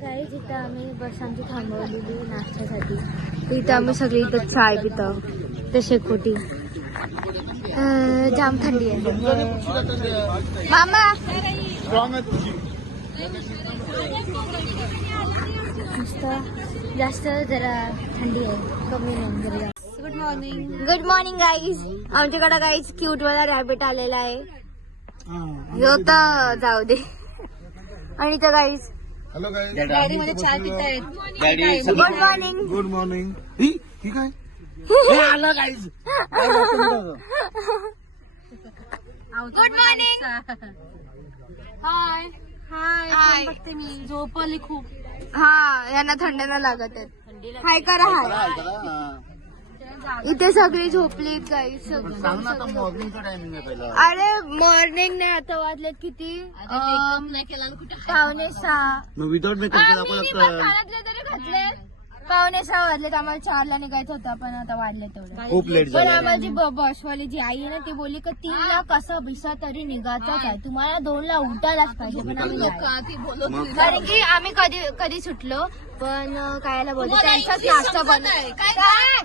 Guys इथं आम्ही बस आमची थांबवलेली नाश्त्यासाठी. इथं आम्ही सगळी इथं चाय पितो. ते शेकोटी जाम थंडी आहे. मामा जास्त जरा थंडी आहे, कमी नाही जरा. Good morning guys. आमच्याकडे गाईज क्यूट वाला रॅबिट आलेला आहे. जो तर जाऊ दे. आणि तर गाईज हॅलो गाईज, डायरी मध्ये चहा पितायत. Good morning. Good morning. ही काय आलं guys. Good morning. Hi hi hi. बघते मी झोपली खूप. हा, यांना थंड नाही लागत आहे. हाय करा हाय. इथे सगळी झोपलीत गाईज. मॉर्निंगचा टायमिंग आहे पहिला. अरे मॉर्निंग नाही, आता वाजलेत किती? नाही केला कुठे 5:45. मग विदाउट मेकअप केला आपण कानातले तरी घातले. 5:45 वाजलेत. आम्हाला 4ला निघायचं होतं, पण आता वाढले तेवढं. खूप लेट पण झालं. आम्हाला जी बसवाली जी आई आहे ना, ती बोलली की 3ला कसं भिसा तरी निघायचंच आहे, तुम्हाला 2ला उठायलाच पाहिजे. पण आम्ही नाही. कारण की आम्ही कधी सुटलो, पण कायला बोलतो त्यांचाच नाश्ता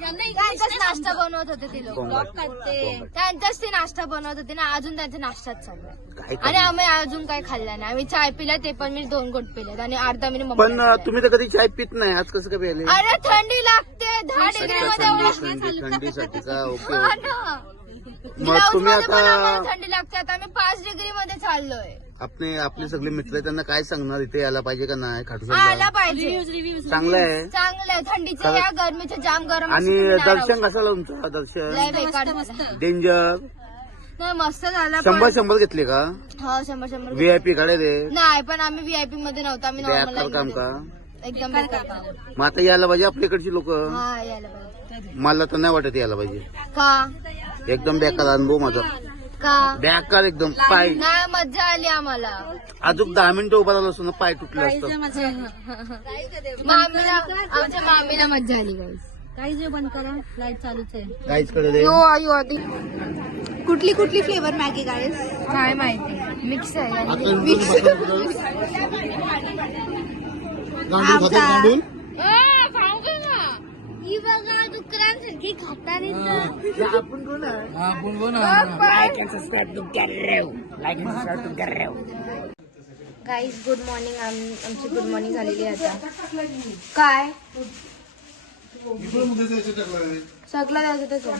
त्यांचाच नाश्ता बनवत होते ते लोक. त्यांचाच ते नाश्ता बनवत होते ना, अजून त्यांचा नाश्ताच चालू आहे. आणि आम्ही अजून काय खाल्लं नाही. आम्ही चाय पिला, ते पण मी 2 घोट पिलेत आणि अर्धा मी पण तुम्ही तर कधी चाय पित नाही, आज कसं काय प्यायले? अरे थंडी लागते 10 डिग्री मध्ये. थंडीसाठी का? ओके. हा ना. मग तुम्ही ग्लाउजमध्ये पण आम्हाला आता थंडी लागते. आता आम्ही 5 डिग्री मध्ये चाललोय. आपले सगळे मित्र आहेत, त्यांना काय सांगणार इथे यायला पाहिजे का नाही? आला खाटूश्यामला पाहिजे. चांगलं आहे. चांगलं आहे. थंडीचं या गरमीचं जाम गरम आणि असतं, तुम्ही नाही दर्शन राहू कसं तुमचं शकत. दर्शन? लय बेकार झालं. डेंजर. नाही मस्त झालं. 100 घेतले का? हो 100 व्हीआयपी काढे रे. नाही, पण आम्ही व्हीआयपी मध्ये नव्हतो. आम्ही बेकार नॉर्मल काम का? एकदम बेकार काम. मग आता यायला पाहिजे आपल्याकडची लोक. हा यायला पाहिजे. मला तर नाही वाटत यायला पाहिजे. का एकदम बेकार अनुभव माझा. का बेकार एकदम. पाय नाही, मज्जा आली आम्हाला. अजून 10 मिनिटं उभा राहिलो असतो ना, पाय तुटले असतं. मामीला, आमच्या मामीला मज्जा आली गाईस. काही जे बंद करा, लाईट चालूच आहे. काहीच कडे रे. आधी कुठली फ्लेवर मॅगी गाईस काय माहिती. मिक्स आहे. ही बघा डुकरांसारखी खाताना. Guys good morning. आमची गुड मॉर्निंग झालेली आहे आता. काय सगळं त्याच्यातच आहे.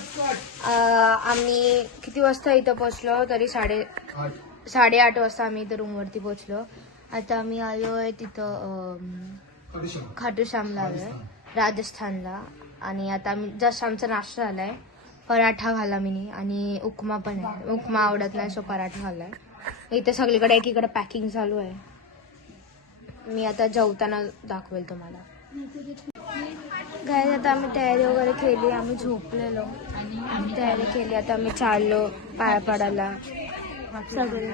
आम्ही किती वाजता इथं पोहोचलो तरी 8:30 वाजता आम्ही इथं रूमवरती पोहोचलो. आता आम्ही आलोय तिथं खाटूश्यामला आलोय, राजस्थानला. आणि आता आम्ही जस्ट आमचा नाश्ता झालाय. पराठा खाल्ला मी आणि उपमा पण आहे. उपमा आवडत नाही, सो पराठा खाल्लाय. इथे सगळीकडे एकीकडे पॅकिंग चालू आहे. मी आता जेवताना दाखवेल तुम्हाला. काय आता आम्ही तयारी वगैरे केली. आम्ही झोपलेलो आणि आम्ही तयारी केली. आता आम्ही चाललो पाया पडायला सगळे.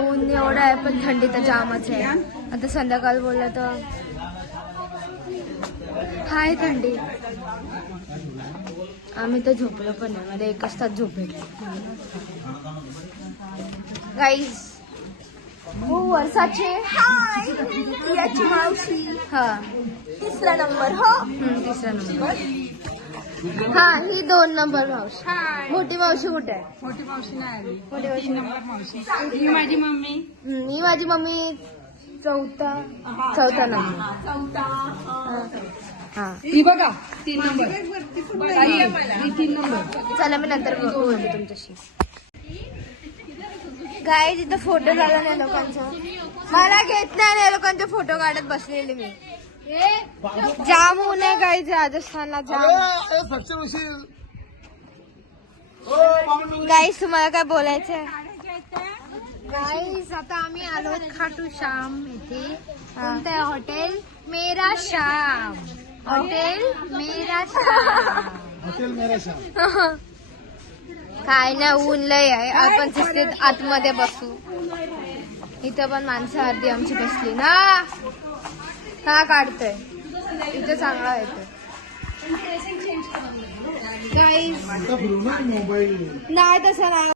ऊन एवढं आहे, पण थंडी तर जामच आहे. आता संध्याकाळ बोललं तर हाय थंडी. आम्ही तर झोपलो पण नाही. मला 1 तास झोपेल गाईज. हो वर्षाचे. हाय याची मावशी. हा 3रा नंबर. हो 3रा नंबर. हा ही 2 नंबर मावशी. मोठी मावशी कुठे आहे? मोठी मावशी नाही आली. मोठी मावशी मावशी ही माझी मम्मी. ही माझी मम्मी. चौथा नंबर. हा ही बघा 3 नंबर. ही 3 नंबर. चला मी नंतर बोलते तुमच्याशी. काय तिथं फोटो झाला नाही लोकांचा. मला घेत नाही लोकांचे फोटो काढत बसलेले मी. जाम ऊन आहे गाईज राजस्थानला. जाम गाईज. तुम्हाला काय बोलायचंय? गाईज आता आम्ही आलो खाटूश्याम इथे. कोणतं हॉटेल? मेरा शाम. हॉटेल मेरा शाम. हॉटेल मेरा शाम. काय नाही, ऊन लय आहे. आपण तिथे आतमध्ये बसू. इथं पण माणसं अर्धी आमची बसली ना. का काढतोय इथं चांगला येतो. नाही तसं नाही.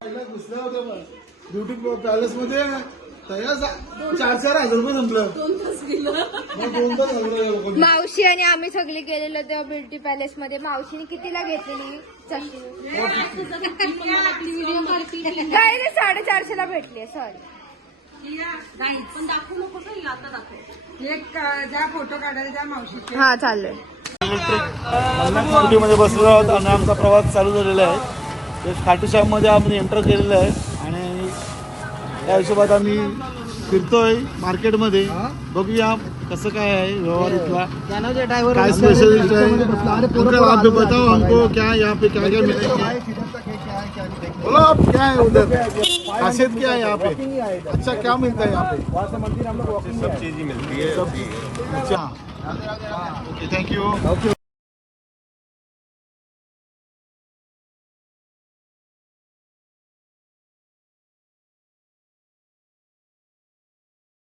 ब्युटी पॅलेस मध्ये 4,000 रुपये संपलं. मग 2 तास झालं लोकांनी. मावशी आणि आम्ही सगळे गेलेलो तेव्हा ब्युटी पॅलेस मध्ये. मावशीने कितीला घेतलेली चष्मा? काय रे 450 ला भेटली. सॉरी एक ज्या फोटो काढायला त्या मावशीचे. हा चाललोय. स्कूटीमध्ये बसलो आहोत आणि आमचा प्रवास चालू झालेला आहे. खाटूश्याममध्ये आम्ही एंटर केलेलं आहे आणि त्या हिशोबात आम्ही फिरतोय मार्केटमध्ये. बघूया कसं काय आहे व्यवहार इथला, काय स्पेशलिस्ट है अंकल आप भी बताओ हमको क्या यहाँ पे क्या क्या मिलेंगे. बोलो आप क्या है उधर, खासियत क्या है यहाँ पे, अच्छा क्या मिलता है यहाँ पे. सब चीज़ ही मिलती है. अच्छा ओके थैंक यू.